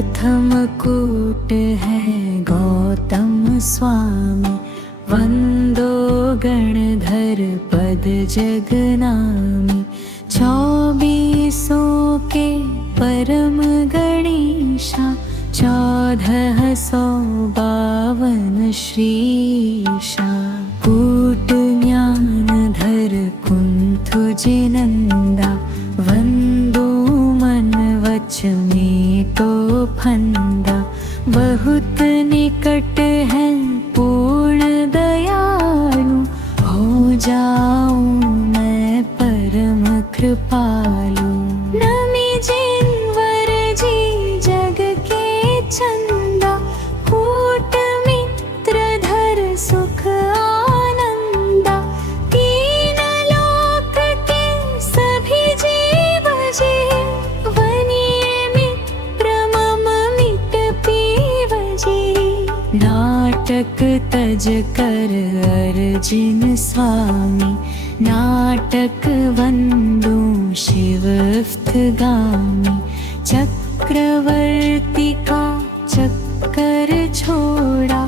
प्रथम कूट है गौतम स्वामी, वंदो गणधर पद जगनामी। 2400 के परम गणेशा, 1452 श्रीशा। कूट ज्ञानधर कुंथु जिनंदा, वंदो मन वच में तो फंदा। बहुत निकट है पूर्ण दयालु, हो जाऊं मैं परम कृपालु। नमी जिनवर जी जग के चंदा, कूट मित्र धर सुख आनंदा। तीन लोक के सभी जीव जी, वनिये मित्र मम मिट पीव जी। नाटक तज कर अर्जिन स्वामी, नाटक वंदू शिवगामी। चक्रवर्ती का चक्कर छोड़ा,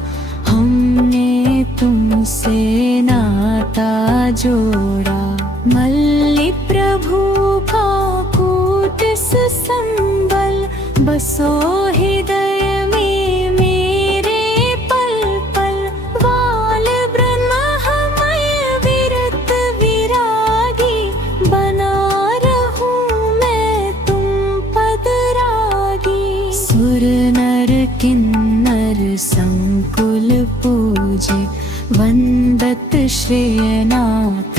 हमने तुमसे नाता जोड़ा। मल्ली प्रभु का कूट सुसंबल, बसो हृदय में मेरे पल पल। वाल ब्रह्ममय विरत विरागी, बना रहूं मैं तुम पद रागी। सुर नर किन्नर संकुल पूजे, वंदत श्रेयनाथ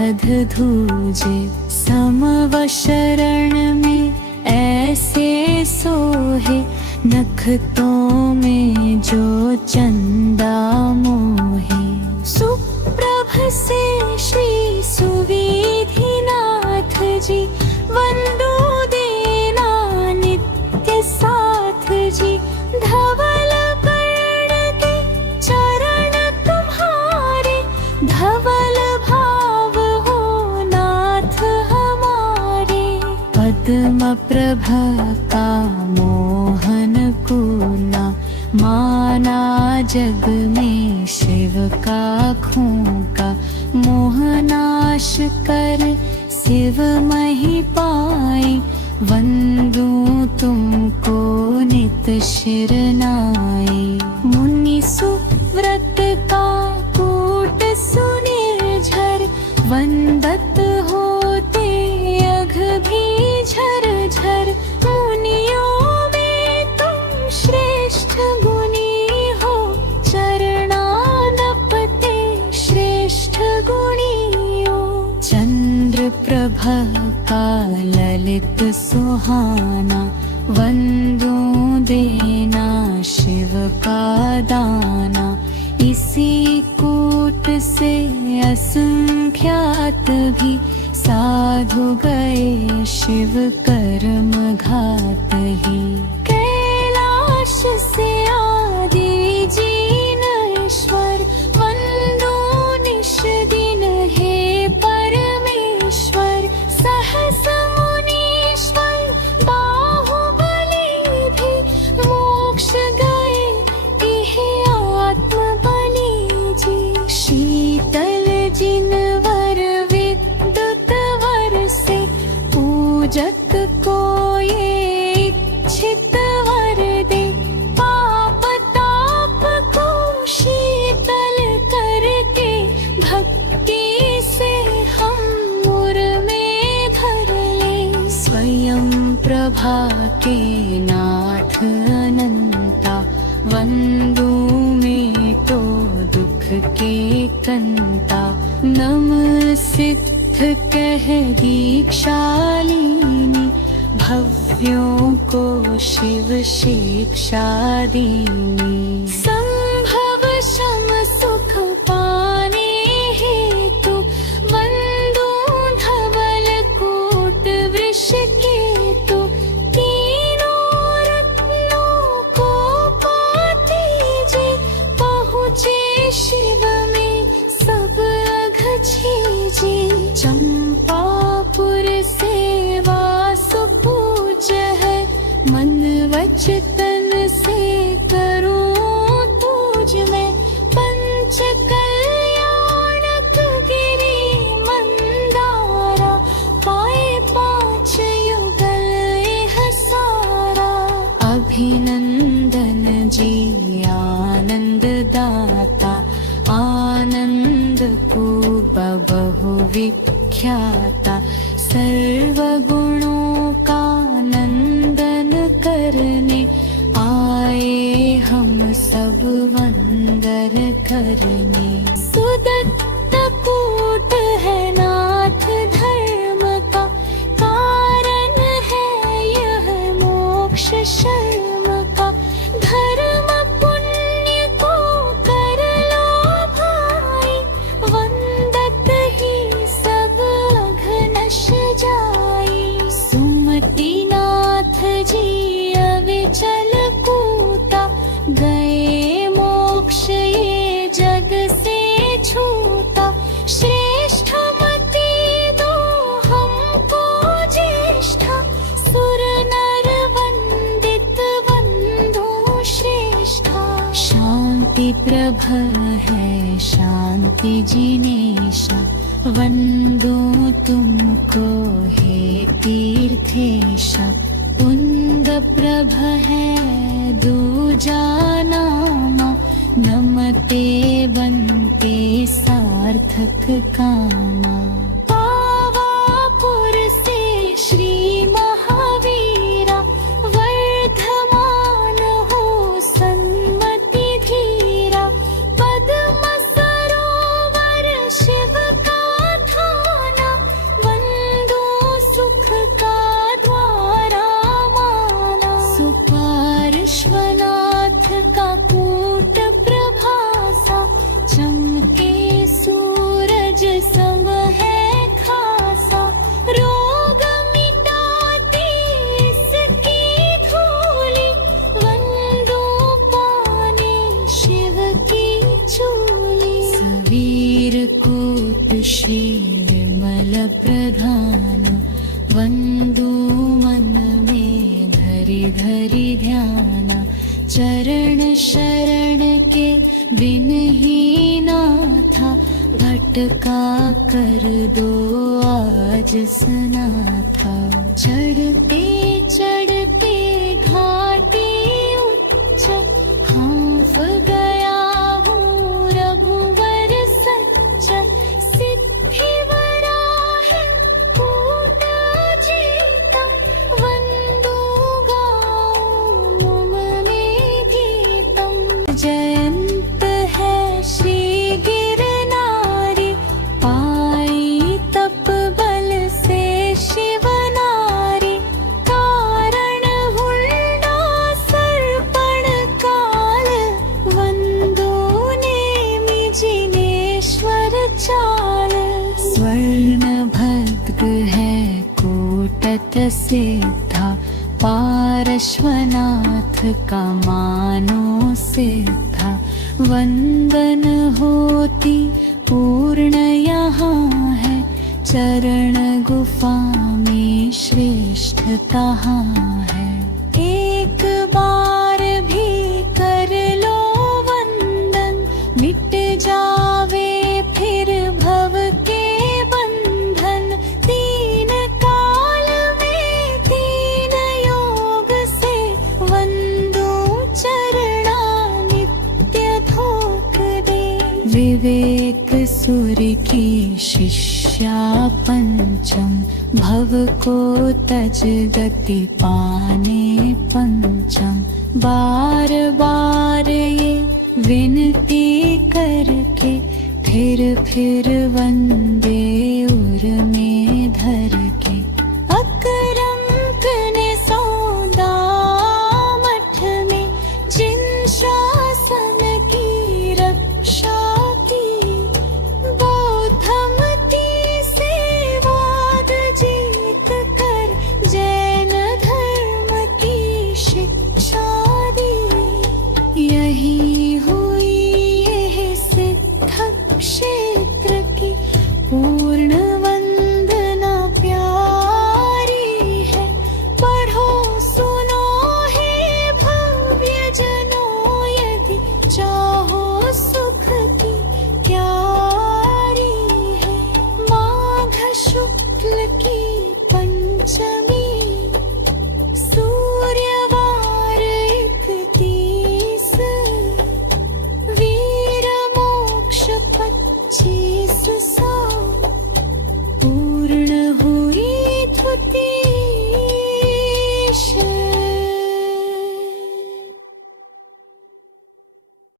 अध धूजे। समवशरण में ऐसे सोहे, नखतों में जो चंदा मोहे। सुप्रभ से श्री सुविधिनाथ जी, वंदो देना नित्य साथ जी। धवल कर्ण के चरण तुम्हारे, धवल भाव हो नाथ हमारे। पद्म प्रभ का मोहन कूना, माना जग में शिव का खूंका। मोहनाश कर शिव मही पाए, वंदू तुमको नित शिर नाए। मुनि सुव्रत का कूट सुनिर्झर, वंदत होते अघ भी झर झर। मुनियों में तुम श्रेष्ठ गुणी हो, चरणानपते श्रेष्ठ गुणी हो। चंद्र प्रभ का ललित सुहाना, वंदो देना शिव का दाना। इसी कूट से असंख्यात भी, साधु गए शिव कर्म घात ही। कैलाश से आदि जीनेश्वर, वंदो निश दिन हे परमेश्वर। सहस मुनीश्वर बाहुबली भी, मोक्ष गए इह आत्मबली जी। शीतल जिनवर विद्युत वर से, पूजक को ये इच्छित वर दे। पाप ताप को शीतल करके, भक्ति से हम मुर में धर ले। स्वयं प्रभा के नाथ अनंता, वंदू में तो दुख के कंता। नम सिद्ध कह दीक्षालिनी, भव्यों को शिव शिक्षा दीनी। संभव शम सुख पाने हेतु, वंदो धवल कूट वृष केतु। तीनों रत्नों को पाती जी, पहुँचे शिव में सब अघ छीजी। चंपापुर सेवा सुपूज है, मन वच बहु विख्याता, सर्वगुणों का नंदन करने आए हम सब वंदन करने। सुदत्त कूट है नाथ धर्म का, कारण है यह मोक्ष शर्म का। धर्म पुण्य को कर लो भाई, वंदत ही सब अघ नश जाई। सुमति नाथ जी अविचल कूटा, गए मोक्ष ये जग से छूटा। श्रेष्ठ मति दो हमको ज्येष्ठा, सुर नर वंदित वंदो श्रेष्ठा। शांति प्रभ है शांति जिनेशा, वंदो तुमको हे तीर्थेशा। पुंग प्रभ है दूजा नामा, नमते बनते सार्थक कामा। पावापुर से श्री महावीरा, वर्धमान हो सन्मति धीरा। पद्म सरोवर शिव का थाना, वंदो सुख का द्वारा माना। सुपार्श्वनाथ का कूट प्रभासा, चमके सूरज सम है खासा। रोग मिटाती इसकी धूली, वंदो पाने शिव की चूली। सवीर कूट श्री विमल प्रधान, वंदो मन में धरि धरि ध्याना। चरण शरण के बिन ही नाथा, भटका कर दो आज सनाथा। चढ़ते चढ़ते घाटी उच्च, हाँफ गया हूँ रघुवर सच्च। सिद्धि वराह कूट जीतम, वंदो गाऊं मुम में गीतम। जयंत है श्री गिरनारी, पाई तप बल से शिव नारी। कारण हुंडा सर्पण काल, वंदो नेमि जिनेश्वर चाल। स्वर्ण भद्ग है कूटत सिद्धा, पार्श्वनाथ का मानो सिद्धा। वंदन होती पूर्ण यहाँ है, चरण गुफा में श्रेष्ठता है। एक बार भी कर लो वंदन, मिट जावे फिर भव के बंधन। तीन काल में तीन योग से, वंदो चरणा नित्य थोक दे। विवेक सुर की शिष्या पंचम, भव को तज गति पाने पंचम। बार बार ये विनती करके, फिर वंदे उर में धर के। अकरंक ने सौदा मठ में, जिन शासन की रक्षा की। बौद्धमती से वाद जीत कर, जैन धर्म की शिक्षा दी। यही हुई यह सिद्ध क्षेत्र की पूर्ण वंदना प्यारी है। पढ़ो सुनो हे भव्य जनों, यदि चाहो सुख की क्यारी है। माघ शुक्ल की